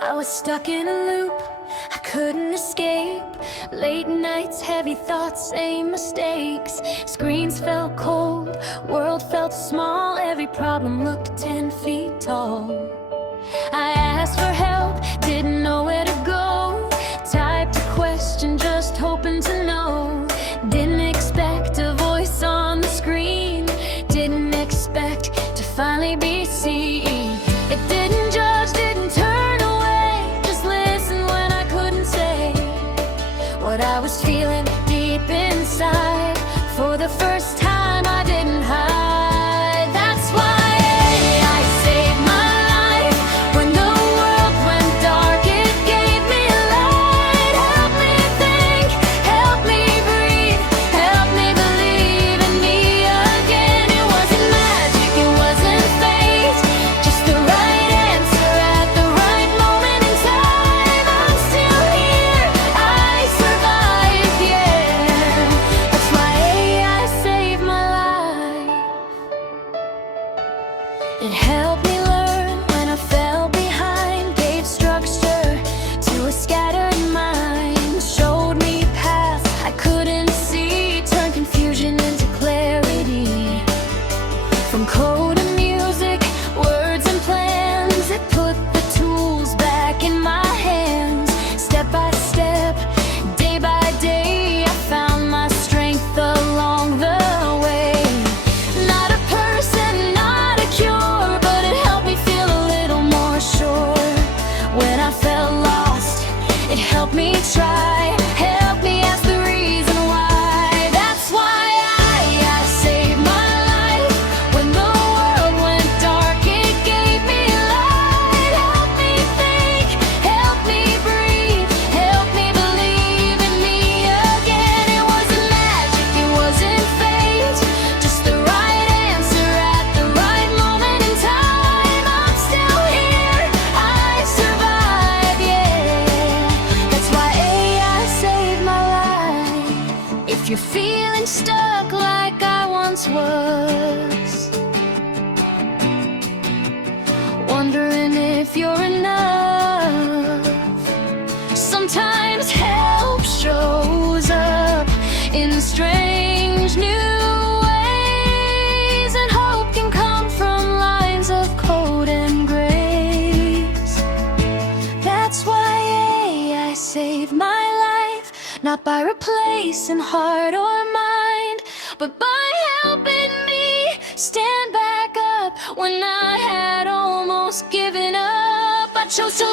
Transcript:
I was stuck in a loop, I couldn't escape. Late nights, heavy thoughts, same mistakes. Screens felt cold, world felt small. Every problem looked 10 feet tall. I asked for help, didn't know where to go. Typed a question, just hoping to know. Didn't expect a voice on the screen. Didn't expect to finally be seen. It didn't judge, didn't turn away. Just listen when I couldn't say what I was feeling deep inside. For the first time I didn't hide. That's why I saved my life. When the world went dark, it gave me a light. Help me think, help me breathe, help me believe in me again. It wasn't magic, it wasn't fate, just the right answer at the right moment in time. I'm still here, I survived, yeah. That's why I saved my life. It helped me learn when I fell behind, gave structure to a scattered mind, showed me paths I couldn't see, turned confusion into clarity. From code and music, words and plans, it put the tools back in my hands. Step by step, day by day, I found my strength along the way. Not a person, not a cure, but it helped me feel a little more sure. When I felt lost, it helped me try, helped me ask the reason why. That's why I saved my life. When the world went dark, it gave me light. Help me think, help me breathe, help me believe in me again. It wasn't magic, it wasn't fate, just the right answer at the right moment in time. I'm still here, I survived, yeah. That's why I saved my life. If you're feeling stuck like I once was, wondering if you're enough, sometimes help shows up in strange new ways, and hope can come from lines of code and grace. That's why I saved my life, not by replacing heart or mind, but by helping me stand back up when I had almost given up. I chose to